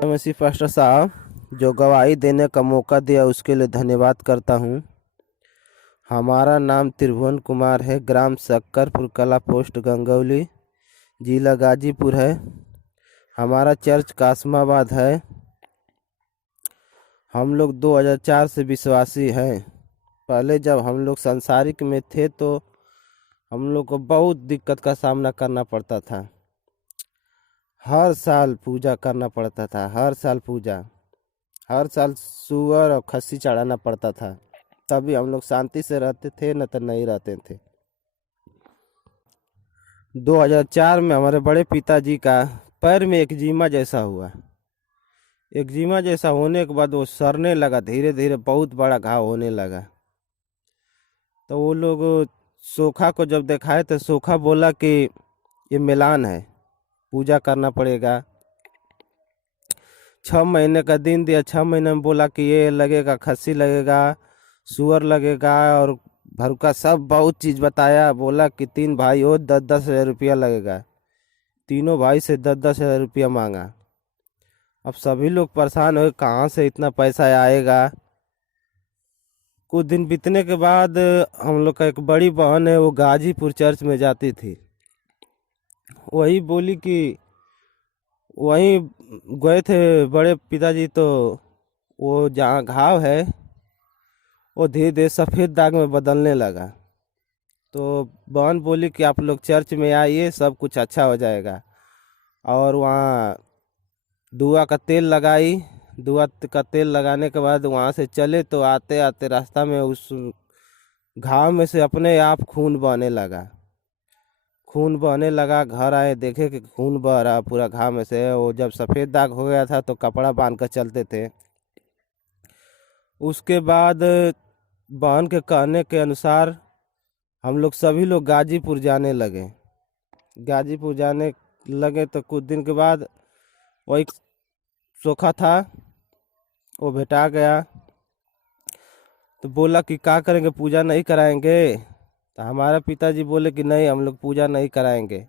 मसीह pastor साहब जो गवाही देने का मौका दिया उसके लिए धन्यवाद करता हूँ। हमारा नाम त्रिभुवन कुमार है। ग्राम सक्करपुर कला पोस्ट गंगौली जिला गाजीपुर है। हमारा चर्च कासमाबाद है। हम लोग 2004 से विश्वासी हैं। पहले जब हम लोग सांसारिक में थे तो हम लोग को बहुत दिक्कत का सामना करना पड़ता था। हर साल पूजा करना पड़ता था, हर साल सूअर और खस्सी चढ़ाना पड़ता था, तभी हम लोग शांति से रहते थे, न तो नहीं रहते थे। 2004 में हमारे बड़े पिताजी का पैर में एक्जिमा जैसा हुआ। एक्जिमा जैसा होने के बाद वो सड़ने लगा, धीरे धीरे बहुत बड़ा घाव होने लगा। तो वो लोग सोखा को जब दिखाए तो सोखा बोला कि ये मिलान है, पूजा करना पड़ेगा। 6 महीने का दिन दिया। 6 महीने में बोला कि ये लगेगा, खस्सी लगेगा, सुअर लगेगा और भरुका, सब बहुत चीज़ बताया। बोला कि 3 भाई हो, 10-10 हज़ार रुपया लगेगा। तीनों भाई से 10-10 हज़ार रुपया मांगा। अब सभी लोग परेशान हुए, कहाँ से इतना पैसा आएगा। कुछ दिन बीतने के बाद हम लोग का एक बड़ी बहन है, वो गाजीपुर चर्च में जाती थी। वही बोली कि वहीं गए थे बड़े पिताजी, तो वो जहाँ घाव है वो धीरे धीरे सफ़ेद दाग में बदलने लगा। तो बहन बोली कि आप लोग चर्च में आइए, सब कुछ अच्छा हो जाएगा। और वहाँ दुआ का तेल लगाई। दुआ का तेल लगाने के बाद वहाँ से चले तो आते आते रास्ता में उस घाव में से अपने आप खून बहने लगा। घर आए, देखे कि खून बह रहा पूरा घाव में से। वो जब सफ़ेद दाग हो गया था तो कपड़ा बांध कर चलते थे। उसके बाद बहन के कहने के अनुसार हम लोग सभी लोग गाजीपुर जाने लगे। तो कुछ दिन के बाद वही सोखा था, वो भेटा गया। तो बोला कि क्या करेंगे, पूजा नहीं कराएंगे। तो हमारा पिताजी बोले कि नहीं, हम लोग पूजा नहीं कराएंगे।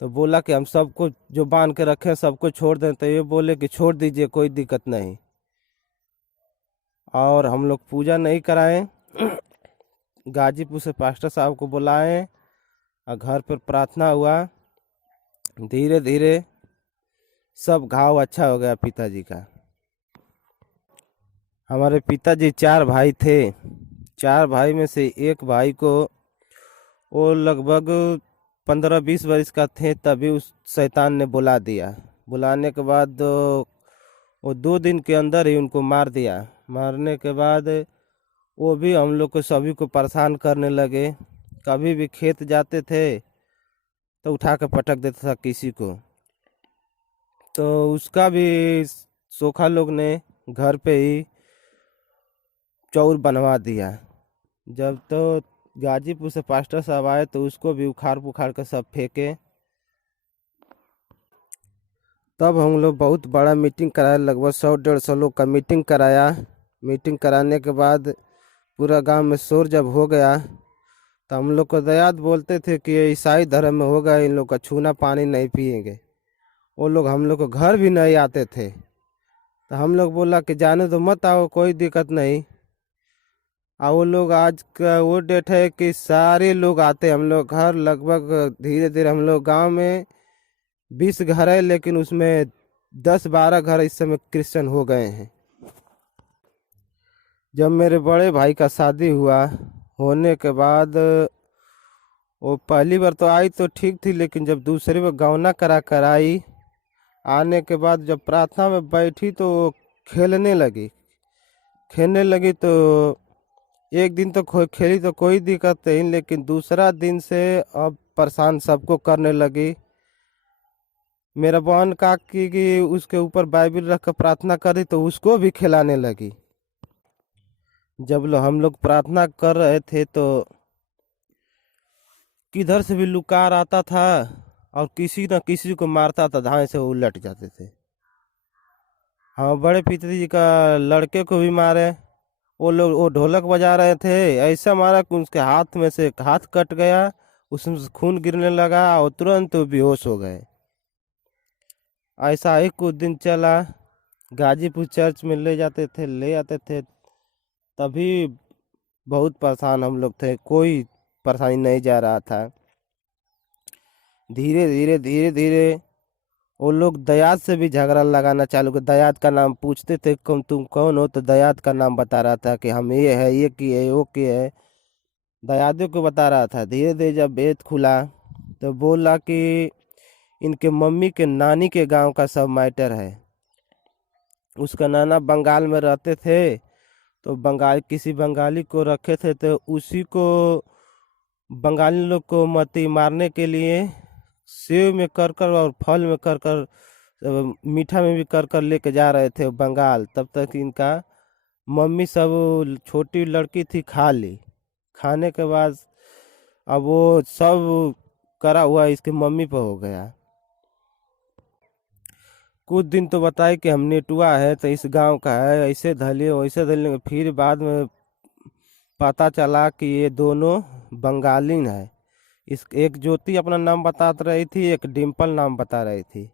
तो बोला कि हम सबको जो बांध के रखे सबको छोड़ दें। तो ये बोले कि छोड़ दीजिए, कोई दिक्कत नहीं। और हम लोग पूजा नहीं कराएं। गाजीपुर से पास्टर साहब को बुलाएं और घर पर प्रार्थना हुआ। धीरे धीरे सब घाव अच्छा हो गया पिताजी का। हमारे पिताजी 4 भाई थे। 4 भाई में से एक भाई को, वो लगभग 15-20 वर्ष का थे, तभी उस शैतान ने बुला दिया। बुलाने के बाद वो 2 दिन के अंदर ही उनको मार दिया। मारने के बाद वो भी हम लोग को सभी को परेशान करने लगे। कभी भी खेत जाते थे तो उठा के पटक देता था किसी को। तो उसका भी सोखा लोग ने घर पे ही चौर बनवा दिया। जब तो गाजीपुर से पास्टर साहब आए तो उसको भी उखाड़ पुखाड़ कर सब फेंके। तब हम लोग बहुत बड़ा मीटिंग कराया, लगभग 100-150 लोग का मीटिंग कराया। मीटिंग कराने के बाद पूरा गांव में शोर जब हो गया तो हम लोग को दयाद बोलते थे कि ये ईसाई धर्म में होगा, इन लोग का छूना पानी नहीं पिएंगे। वो लोग हम लोग को घर भी नहीं आते थे। तो हम लोग बोला कि जाने तो मत आओ, कोई दिक्कत नहीं। और वो लोग, आज का वो डेट है कि सारे लोग आते हम लोग घर। लगभग धीरे धीरे हम लोग गांव में 20 घर है, लेकिन उसमें 10-12 घर इस समय क्रिश्चियन हो गए हैं। जब मेरे बड़े भाई का शादी हुआ, होने के बाद वो पहली बार तो आई तो ठीक थी, लेकिन जब दूसरी बार गौना करा कर आई, आने के बाद जब प्रार्थना में बैठी तो वो खेलने लगी। तो एक दिन तो खेली तो कोई दिक्कत नहीं, लेकिन दूसरा दिन से अब परेशान सबको करने लगी। मेरा बहन का कि उसके ऊपर बाइबल रख कर प्रार्थना करी तो उसको भी खिलाने लगी। जब हम लोग प्रार्थना कर रहे थे तो किधर से भी लुकार आता था और किसी न किसी को मारता था, धाए से उलट जाते थे। हाँ, बड़े पिताजी का लड़के को भी मारे। वो ढोलक बजा रहे थे, ऐसा मारा कि उसके हाथ में से हाथ कट गया, उसमें से खून गिरने लगा और तुरंत वो बेहोश हो गए। ऐसा ही कुछ दिन चला। गाजीपुर चर्च में ले जाते थे, ले आते थे। तभी बहुत परेशान हम लोग थे, कोई परेशानी नहीं जा रहा था। धीरे धीरे धीरे धीरे वो लोग दयाद से भी झगड़ा लगाना चालू कर। दयाद का नाम पूछते थे, तुम कौन हो, तो दयाद का नाम बता रहा था कि हम ये है, ये की है, वो की है, दयादों को बता रहा था। धीरे धीरे जब भेद खुला तो बोला कि इनके मम्मी के नानी के गांव का सब मैटर है। उसका नाना बंगाल में रहते थे, तो किसी बंगाली को रखे थे, तो उसी को बंगाली लोग को मती मारने के लिए सेव में कर कर और फल में कर कर, मीठा में भी कर कर लेके जा रहे थे बंगाल। तब तक इनका मम्मी सब, छोटी लड़की थी, खा ली। खाने के बाद अब वो सब करा हुआ इसके मम्मी पर हो गया। कुछ दिन तो बताए कि हम नेटुआ है, तो इस गांव का है, ऐसे धलिए वैसे धलिए। फिर बाद में पता चला कि ये दोनों बंगाली है। इस एक ज्योति अपना नाम बता रही थी, एक डिम्पल नाम बता रही थी,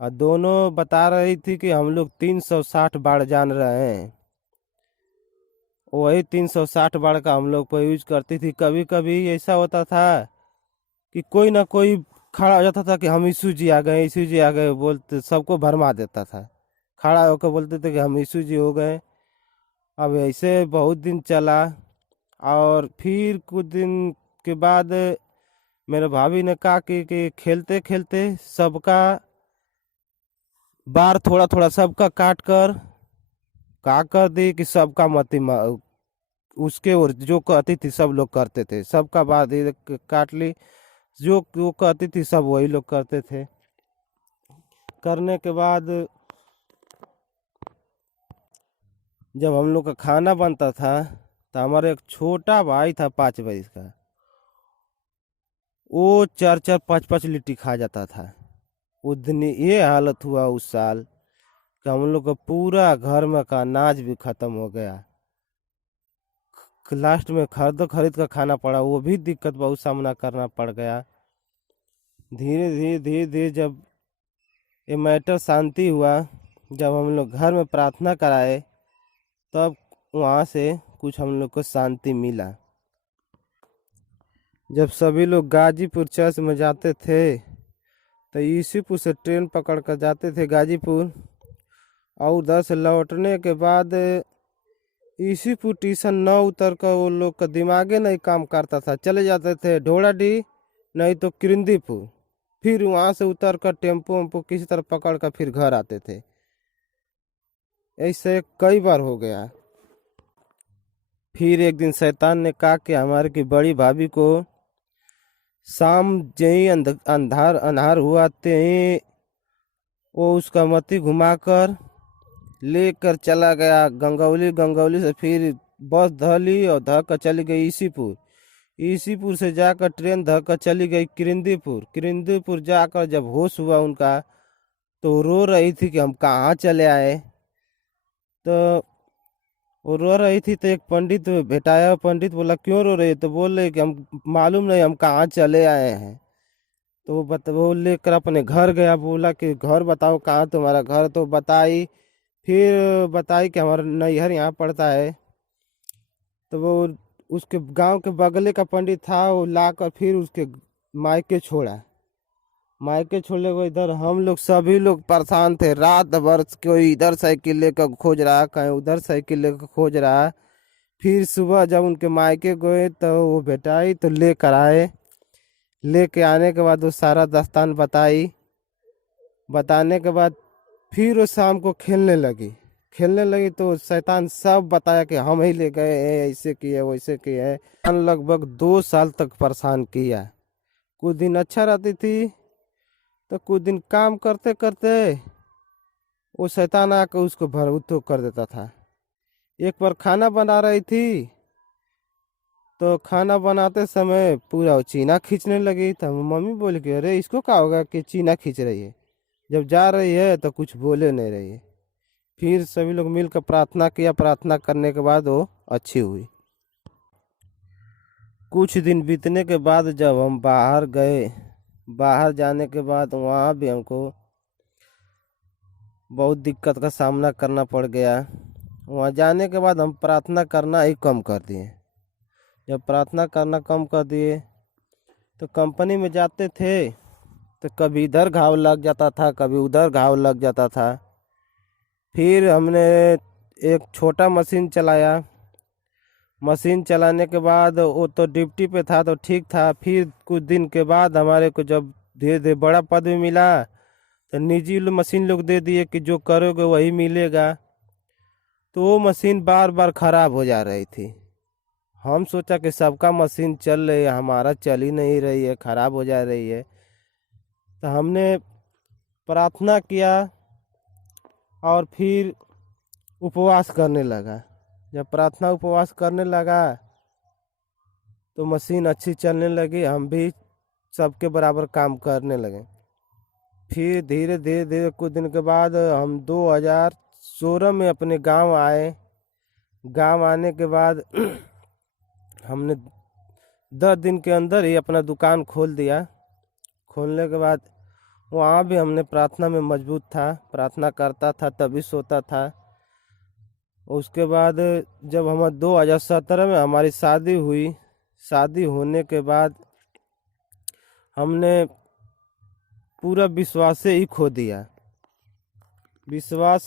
और दोनों बता रही थी कि हम लोग 360 बार जान रहे हैं। वही 360 बार का हम लोग पर यूज करती थी। कभी कभी ऐसा होता था कि कोई ना कोई खड़ा हो जाता था कि हम यीशु जी आ गए, यीशु जी आ गए बोलते, सबको भरमा देता था। खड़ा होकर बोलते थे कि हम यीशु जी हो गए। अब ऐसे बहुत दिन चला, और फिर कुछ दिन के बाद मेरे भाभी ने कहा कि खेलते खेलते सबका बार थोड़ा थोड़ा सबका काट कर का कर दी कि सबका उसके, और जो कहती थी सब लोग करते थे, सबका बार काट ली। जो वो कहती थी सब वही लोग करते थे। करने के बाद जब हम लोग का खाना बनता था, तो हमारा एक छोटा भाई था 5 बरस का, वो 4-4 5-5 लिट्टी खा जाता था। उस दिन ये हालत हुआ उस साल कि हम लोग का पूरा घर में का अनाज भी खत्म हो गया। लास्ट में खरीद खरीद कर खाना पड़ा, वो भी दिक्कत बहुत सामना करना पड़ गया। धीरे धीरे धीरे धीरे जब ये मैटर शांति हुआ, जब हम लोग घर में प्रार्थना कराए, तब वहाँ से कुछ हम लोग को शांति मिला। जब सभी लोग गाजीपुर चर्च में जाते थे, तो ईसीपुर से ट्रेन पकड़ कर जाते थे गाजीपुर, और उधर से लौटने के बाद ईसीपुर स्टेशन न उतर कर वो लोग का दिमागे नहीं काम करता था, चले जाते थे ढोड़ाडी, नहीं तो किरंदीपुर। फिर वहाँ से उतर कर टेम्पो वेम्पो किसी तरह पकड़ कर फिर घर आते थे। ऐसे कई बार हो गया। फिर एक दिन शैतान ने कहा कि हमारे की बड़ी भाभी को शाम जही अंधार अंधार हुआ ते ही वो उसका मती घुमाकर लेकर चला गया गंगौली। गंगौली से फिर बस धली और धक्का चली गई ईसीपुर। ईसीपुर से जाकर ट्रेन धक्का चली गई किरंदीपुर। किरंदीपुर जाकर जब होश हुआ उनका, तो रो रही थी कि हम कहाँ चले आए। तो वो रो रही थी, तो एक पंडित भेटाया। पंडित बोला क्यों रो रही है, तो बोल रहे कि हम मालूम नहीं हम कहाँ चले आए हैं। तो वो लेकर अपने घर गया, बोला कि घर बताओ कहाँ तुम्हारा घर, तो बताई। फिर बताई कि हमारा नैहर यहाँ पड़ता है। तो वो उसके गांव के बगले का पंडित था, वो लाकर फिर उसके मायके छोड़ा। मायके छोड़ने को इधर हम लोग सभी लोग परेशान थे। रात भर कोई इधर साइकिल लेकर खोज रहा, कहीं उधर साइकिल लेकर खोज रहा। फिर सुबह जब उनके मायके गए तो वो भेटाई, तो लेकर आए। लेके आने के बाद वो सारा दास्तान बताई। बताने के बाद फिर वो शाम को खेलने लगी। तो शैतान सब बताया कि हम ही ले गए हैं, ऐसे किए वैसे किए। लगभग 2 साल तक परेशान किया। कुछ दिन अच्छा रहती थी, तो कुछ दिन काम करते करते वो शैतान आकर उसको भरभुत्तो कर देता था। एक बार खाना बना रही थी, तो खाना बनाते समय पूरा वो चीना खींचने लगी। तो मम्मी बोली कि अरे इसको क्या होगा कि चीना खींच रही है। जब जा रही है तो कुछ बोले नहीं रही है। फिर सभी लोग मिलकर प्रार्थना किया। प्रार्थना करने के बाद वो अच्छी हुई। कुछ दिन बीतने के बाद जब हम बाहर गए, बाहर जाने के बाद वहाँ भी हमको बहुत दिक्कत का सामना करना पड़ गया। वहाँ जाने के बाद हम प्रार्थना करना ही कम कर दिए। जब प्रार्थना करना कम कर दिए तो कंपनी में जाते थे तो कभी इधर घाव लग जाता था, कभी उधर घाव लग जाता था। फिर हमने एक छोटा मशीन चलाया। मशीन चलाने के बाद वो तो ड्यूटी पे था तो ठीक था। फिर कुछ दिन के बाद हमारे को जब धीरे धीरे बड़ा पद भी मिला तो निजी मशीन लोग दे दिए कि जो करोगे वही मिलेगा। तो वो मशीन बार बार खराब हो जा रही थी। हम सोचा कि सबका मशीन चल रही है, हमारा चल ही नहीं रही है, खराब हो जा रही है। तो हमने प्रार्थना किया और फिर उपवास करने लगा। जब प्रार्थना उपवास करने लगा तो मशीन अच्छी चलने लगी, हम भी सबके बराबर काम करने लगे। फिर धीरे धीरे धीरे कुछ दिन के बाद हम 2016 में अपने गांव आए। गांव आने के बाद हमने 10 दिन के अंदर ही अपना दुकान खोल दिया। खोलने के बाद वहाँ भी हमने प्रार्थना में मजबूत था, प्रार्थना करता था तभी सोता था। उसके बाद जब हम 2017 में हमारी शादी हुई, शादी होने के बाद हमने पूरा विश्वास ही खो दिया। विश्वास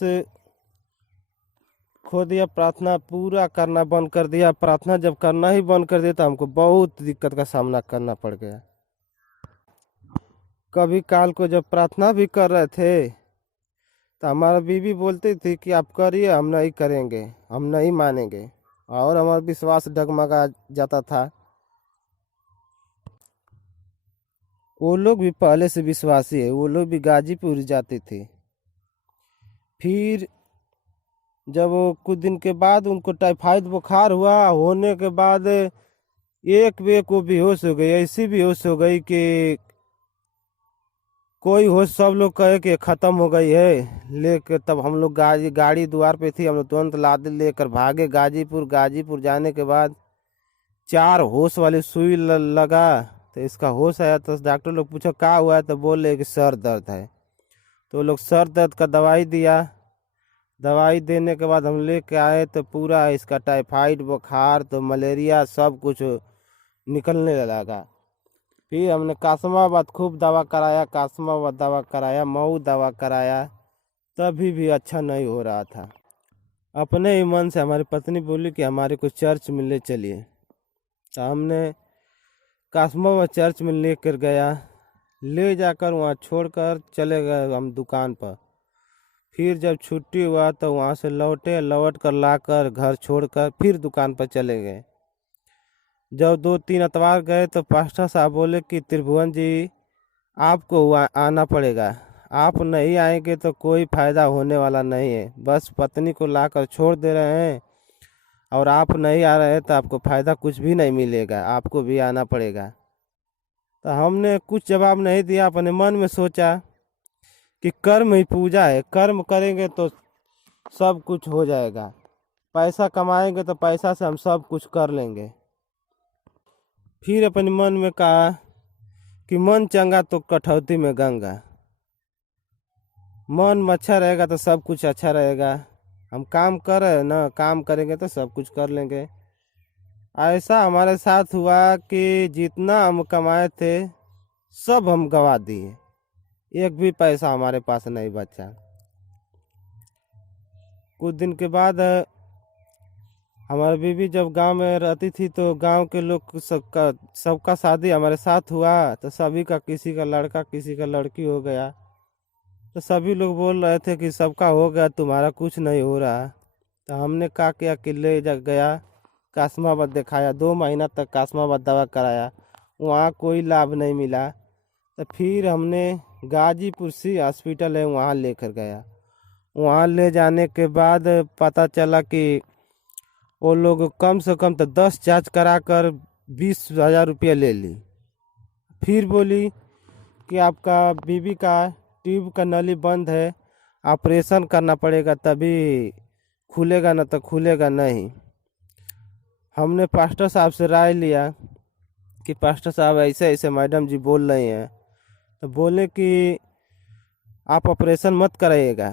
खो दिया, प्रार्थना पूरा करना बंद कर दिया। प्रार्थना जब करना ही बंद कर दिया तो हमको बहुत दिक्कत का सामना करना पड़ गया। कभी काल को जब प्रार्थना भी कर रहे थे तो हमारा बीवी बोलती थी कि आप करिए, हम नहीं करेंगे, हम नहीं मानेंगे, और हमारा विश्वास डगमगा जाता था। वो लोग भी पहले से विश्वासी है, वो लोग भी गाजीपुर जाते थे। फिर जब कुछ दिन के बाद उनको टाइफाइड बुखार हुआ, होने के बाद एक वे को बेहोश हो गई, ऐसी बेहोश हो गई कि कोई होश, सब लोग कहे कि खत्म हो गई है। लेकर तब हम लोग गाड़ी द्वार पे थी, हम लोग तुरंत लाद लेकर भागे गाजीपुर। गाजीपुर जाने के बाद 4 होश वाली सुई लगा तो इसका होश आया। तो डॉक्टर लोग पूछा क्या हुआ है, तो बोले कि सर दर्द है। तो लोग सर दर्द का दवाई दिया। दवाई देने के बाद हम लेके आए तो पूरा इसका टाइफाइड बुखार तो मलेरिया सब कुछ निकलने लगा। फिर हमने कासमाबाद खूब दवा कराया, कासमाबाद दवा कराया, मऊ दवा कराया, तभी भी अच्छा नहीं हो रहा था। अपने ही मन से हमारी पत्नी बोली कि हमारे को चर्च में ले चलिए। तो हमने कासमाबाद चर्च में लेकर गया। ले जाकर वहाँ छोड़कर चले गए हम दुकान पर। फिर जब छुट्टी हुआ तो वहाँ से लौटे, लौट कर लाकर घर छोड़कर फिर दुकान पर चले गए। जब 2-3 एतवार गए तो पास्टर साहब बोले कि त्रिभुवन जी आपको आना पड़ेगा, आप नहीं आएंगे तो कोई फायदा होने वाला नहीं है। बस पत्नी को लाकर छोड़ दे रहे हैं और आप नहीं आ रहे हैं तो आपको फायदा कुछ भी नहीं मिलेगा, आपको भी आना पड़ेगा। तो हमने कुछ जवाब नहीं दिया। अपने मन में सोचा कि कर्म ही पूजा है, कर्म करेंगे तो सब कुछ हो जाएगा, पैसा कमाएंगे तो पैसा से हम सब कुछ कर लेंगे। फिर अपने मन में कहा कि मन चंगा तो कठौती में गंगा, मन अच्छा रहेगा तो सब कुछ अच्छा रहेगा। हम काम कर रहे हैं ना, काम करेंगे तो सब कुछ कर लेंगे। ऐसा हमारे साथ हुआ कि जितना हम कमाए थे सब हम गवा दिए, एक भी पैसा हमारे पास नहीं बचा। कुछ दिन के बाद हमारी बीवी जब गांव में रहती थी तो गांव के लोग सबका शादी हमारे साथ हुआ। तो सभी का, किसी का लड़का किसी का लड़की हो गया। तो सभी लोग बोल रहे थे कि सबका हो गया, तुम्हारा कुछ नहीं हो रहा। तो हमने कहा कि अकेले गया, कासमाबाद दिखाया, 2 महीना तक कासमाबाद दवा कराया, वहाँ कोई लाभ नहीं मिला। तो फिर हमने गाजीपुर सी हॉस्पिटल है वहाँ लेकर गया। वहाँ ले जाने के बाद पता चला कि वो लोग कम से कम तो 10 जांच करा कर 20,000 रुपया ले ली। फिर बोली कि आपका बीबी का ट्यूब का नली बंद है, ऑपरेशन करना पड़ेगा तभी खुलेगा, ना तो खुलेगा नहीं। हमने पास्टर साहब से राय लिया कि पास्टर साहब ऐसे ऐसे मैडम जी बोल रही हैं। तो बोले कि आप ऑपरेशन मत कराइएगा,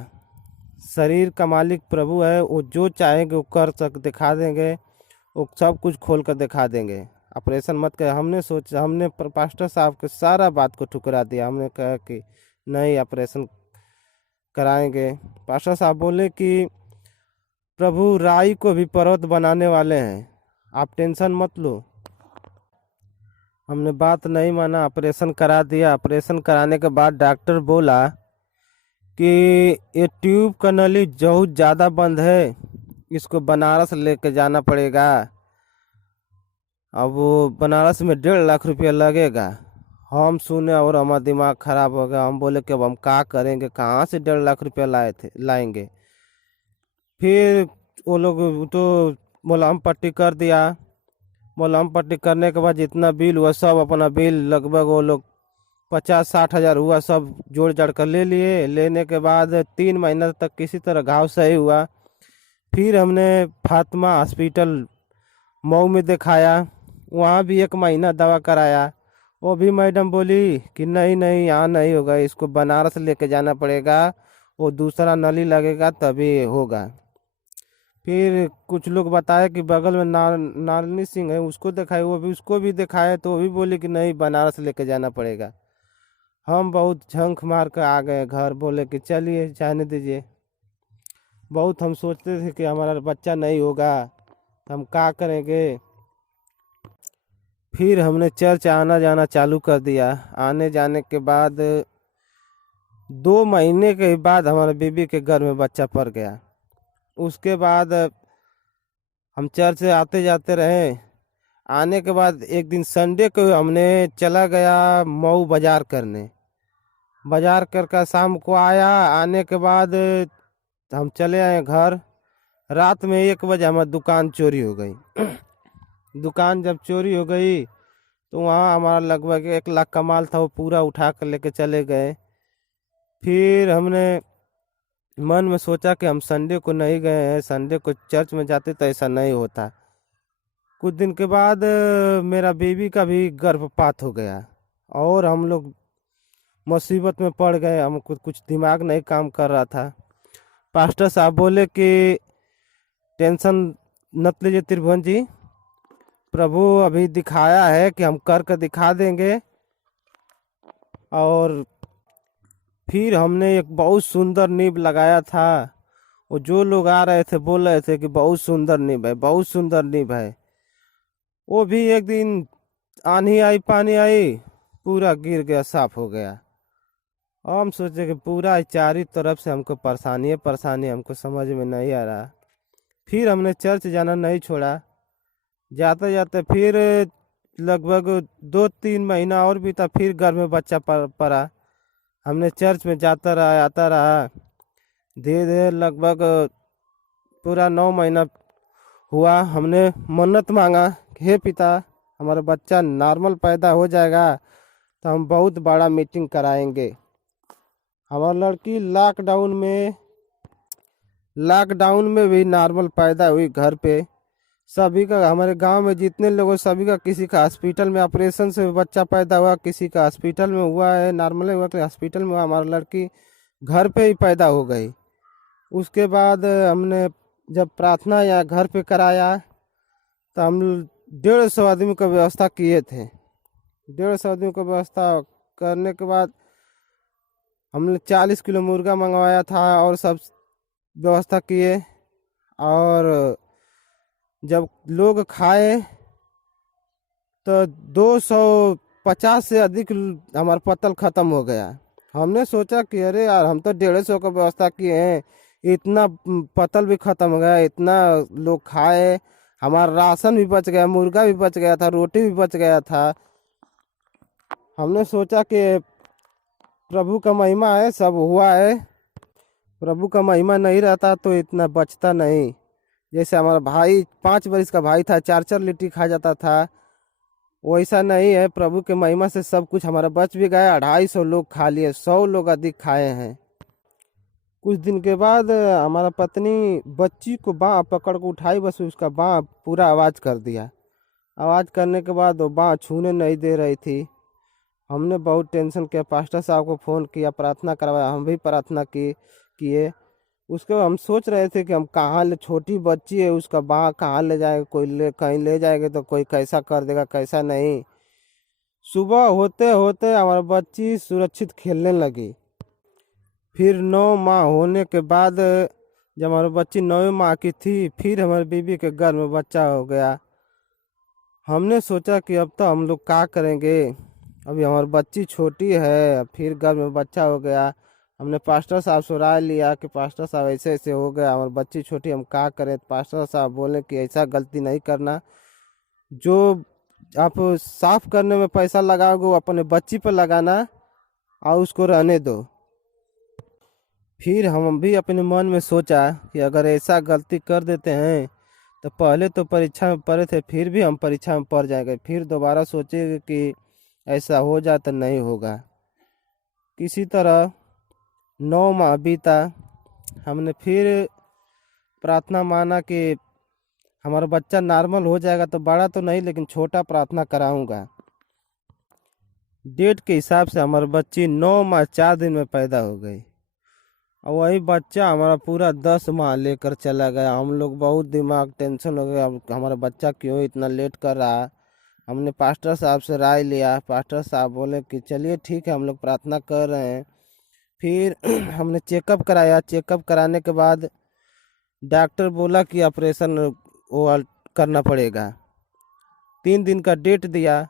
शरीर का मालिक प्रभु है, वो जो चाहेंगे वो कर सक दिखा देंगे, वो सब कुछ खोल कर दिखा देंगे। ऑपरेशन मत कर। हमने सोचा, हमने पास्टर साहब के सारा बात को ठुकरा दिया। हमने कहा कि नहीं, ऑपरेशन कराएंगे। पास्टर साहब बोले कि प्रभु राई को भी पर्वत बनाने वाले हैं, आप टेंशन मत लो। हमने बात नहीं माना, ऑपरेशन करा दिया। ऑपरेशन कराने के बाद डॉक्टर बोला कि ये ट्यूब का नली बहुत ज़्यादा बंद है, इसको बनारस लेके जाना पड़ेगा। अब वो बनारस में 1.5 लाख रुपया लगेगा। हम सुने और हमारा दिमाग खराब हो गया। हम बोले कि अब हम क्या करेंगे, कहाँ से 1.5 लाख रुपया लाएंगे। फिर वो लोग तो मलहम पट्टी कर दिया। मलहम पट्टी करने के बाद जितना बिल हुआ सब अपना बिल लगभग वो लोग 50-60 हज़ार हुआ, सब जोड़ जाड़ कर ले लिए। लेने के बाद 3 महीना तक किसी तरह घाव सही हुआ। फिर हमने फातिमा हॉस्पिटल मऊ में दिखाया, वहाँ भी 1 महीना दवा कराया। वो भी मैडम बोली कि नहीं नहीं, यहाँ नहीं होगा, इसको बनारस लेके जाना पड़ेगा, वो दूसरा नली लगेगा तभी होगा। फिर कुछ लोग बताए कि बगल में नारनी सिंह है, उसको दिखाए, वो भी उसको भी दिखाए, तो वो भी बोले कि नहीं, बनारस लेके जाना पड़ेगा। हम बहुत झंख मार कर आ गए घर। बोले कि चलिए जाने दीजिए। बहुत हम सोचते थे कि हमारा बच्चा नहीं होगा, हम क्या करेंगे। फिर हमने चर्च आना जाना चालू कर दिया। आने जाने के बाद 2 महीने के बाद हमारे बीबी के घर में बच्चा पड़ गया। उसके बाद हम चर्च से आते जाते रहे। आने के बाद एक दिन संडे को हमने चला गया मऊ बाजार करने। बाजार करके शाम को आया। आने के बाद हम चले आए घर। रात में 1 बजे हमारी दुकान चोरी हो गई। दुकान जब चोरी हो गई तो वहाँ हमारा लगभग 1 लाख का माल था, वो पूरा उठा कर लेके चले गए। फिर हमने मन में सोचा कि हम संडे को नहीं गए हैं, संडे को चर्च में जाते तो ऐसा नहीं होता। कुछ दिन के बाद मेरा बीवी का भी गर्भपात हो गया और हम लोग मुसीबत में पड़ गए। हमको कुछ दिमाग नहीं काम कर रहा था। पास्टर साहब बोले कि टेंशन मत लीजिए त्रिभुवन जी, प्रभु अभी दिखाया है कि हम कर कर दिखा देंगे। और फिर हमने एक बहुत सुंदर नींव लगाया था। वो जो लोग आ रहे थे बोल रहे थे कि बहुत सुंदर नींव है, बहुत सुंदर नींव है। वो भी एक दिन आंधी आई, पानी आई, पूरा गिर गया, साफ हो गया। हम सोचे कि पूरा चारों तरफ से हमको परेशानी है, परेशानी हमको समझ में नहीं आ रहा। फिर हमने चर्च जाना नहीं छोड़ा। जाते जाते फिर लगभग 2-3 महीना और बीता, फिर घर में बच्चा पड़ा। हमने चर्च में जाता रहा, आता रहा। धीरे धीरे लगभग पूरा 9 महीना हुआ। हमने मन्नत मांगा कि हे पिता, हमारा बच्चा नॉर्मल पैदा हो जाएगा तो हम बहुत बड़ा मीटिंग कराएंगे। हमारी लड़की लॉकडाउन में भी नॉर्मल पैदा हुई घर पे। सभी का, हमारे गांव में जितने लोगों, सभी का, किसी का हॉस्पिटल में ऑपरेशन से बच्चा पैदा हुआ, किसी का हॉस्पिटल में हुआ है, नॉर्मल हुआ तो हॉस्पिटल में हुआ। हमारी लड़की घर पे ही पैदा हो गई। उसके बाद हमने जब प्रार्थना या घर पे कराया तो हम 150 आदमी का व्यवस्था किए थे। 150 आदमी का व्यवस्था करने के बाद हमने 40 किलो मुर्गा मंगवाया था और सब व्यवस्था किए। और जब लोग खाए तो 250 से अधिक हमारा पत्तल ख़त्म हो गया। हमने सोचा कि अरे यार, हम तो 150 का व्यवस्था किए हैं, इतना पत्तल भी ख़त्म हो गया, इतना लोग खाए, हमारा राशन भी बच गया, मुर्गा भी बच गया था, रोटी भी बच गया था। हमने सोचा कि प्रभु का महिमा है, सब हुआ है। प्रभु का महिमा नहीं रहता तो इतना बचता नहीं। जैसे हमारा भाई 5 बरस का भाई था, 4-4 लिट्टी खा जाता था, वैसा नहीं है। प्रभु के महिमा से सब कुछ हमारा बच भी गया। 250 लोग खा लिए, 100 लोग अधिक खाए हैं। कुछ दिन के बाद हमारा पत्नी बच्ची को बाँह पकड़ के उठाई, बस उसका बाँह पूरा आवाज़ कर दिया। आवाज़ करने के बाद वो बाँह छूने नहीं दे रही थी। हमने बहुत टेंशन किया, पास्टर साहब को फ़ोन किया, प्रार्थना करवाया, हम भी प्रार्थना किए। उसको हम सोच रहे थे कि हम कहाँ ले, छोटी बच्ची है उसका वहाँ कहाँ ले जाएगा, कोई ले कहीं ले जाएंगे तो कोई कैसा कर देगा कैसा नहीं। सुबह होते होते हमारी बच्ची सुरक्षित खेलने लगी। फिर 9 माह होने के बाद जब हमारी बच्ची 9 माह की थी, फिर हमारी बीवी के घर में बच्चा हो गया। हमने सोचा कि अब तो हम लोग क्या करेंगे, अभी हमारी बच्ची छोटी है, फिर घर में बच्चा हो गया। हमने पास्टर साहब से राय लिया कि पास्टर साहब ऐसे ऐसे हो गया, हमारी बच्ची छोटी, हम क्या करें। पास्टर साहब बोले कि ऐसा गलती नहीं करना, जो आप साफ करने में पैसा लगाओगे वो अपने बच्ची पर लगाना और उसको रहने दो। फिर हम भी अपने मन में सोचा कि अगर ऐसा गलती कर देते हैं तो पहले तो परीक्षा में पढ़े थे, फिर भी हम परीक्षा में पढ़ जाएंगे, फिर दोबारा सोचेंगे कि ऐसा हो जाए तो नहीं होगा। किसी तरह 9 माह बीता। हमने फिर प्रार्थना माना कि हमारा बच्चा नॉर्मल हो जाएगा, तो बड़ा तो नहीं लेकिन छोटा प्रार्थना कराऊंगा। डेट के हिसाब से हमारी बच्ची 9 माह 4 दिन में पैदा हो गई। और वही बच्चा हमारा पूरा 10 माह लेकर चला गया। हम लोग बहुत दिमाग टेंशन हो गया, हमारा बच्चा क्यों इतना लेट कर रहा। हमने पास्टर साहब से राय लिया, पास्टर साहब बोले कि चलिए ठीक है हम लोग प्रार्थना कर रहे हैं। फिर हमने चेकअप कराया, चेकअप कराने के बाद डॉक्टर बोला कि ऑपरेशन वो करना पड़ेगा। 3 दिन का डेट दिया।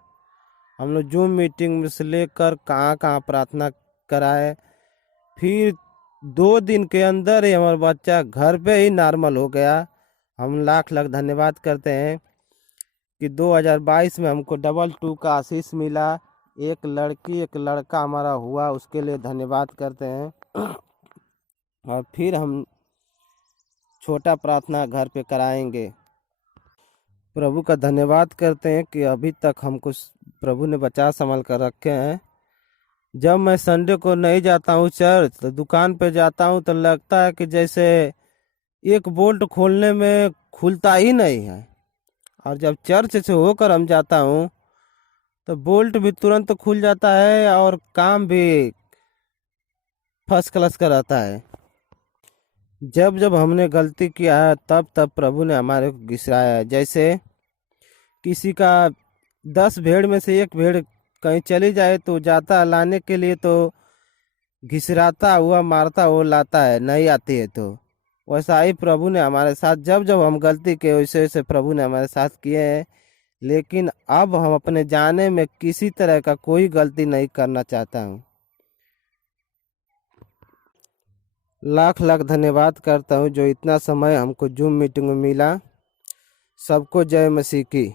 हम लोग जूम मीटिंग में से लेकर कहाँ कहाँ प्रार्थना कराए। फिर 2 दिन के अंदर ही हमारा बच्चा घर पे ही नॉर्मल हो गया। हम लाख लाख धन्यवाद करते हैं कि 2022 में हमको डबल 2 का आशीष मिला। एक लड़की एक लड़का हमारा हुआ, उसके लिए धन्यवाद करते हैं। और फिर हम छोटा प्रार्थना घर पे कराएंगे। प्रभु का धन्यवाद करते हैं कि अभी तक हमको प्रभु ने बचा संभाल कर रखे हैं। जब मैं संडे को नहीं जाता हूँ चर्च, तो दुकान पे जाता हूँ तो लगता है कि जैसे एक बोल्ट खोलने में खुलता ही नहीं है। और जब चर्च से होकर हम जाता हूँ तो बोल्ट भी तुरंत खुल जाता है और काम भी फर्स्ट क्लास का रहता है। जब जब हमने गलती किया है तब तब प्रभु ने हमारे को घिसराया है। जैसे किसी का 10 भेड़ में से एक भेड़ कहीं चली जाए तो जाता लाने के लिए, तो घिसराता हुआ मारता हुआ लाता है, नहीं आती है तो। वैसा ही प्रभु ने हमारे साथ, जब जब हम गलती किए वैसे वैसे प्रभु ने हमारे साथ किए हैं। लेकिन अब हम अपने जाने में किसी तरह का कोई गलती नहीं करना चाहता हूँ। लाख लाख धन्यवाद करता हूँ जो इतना समय हमको जूम मीटिंग में मिला। सबको जय मसीह की।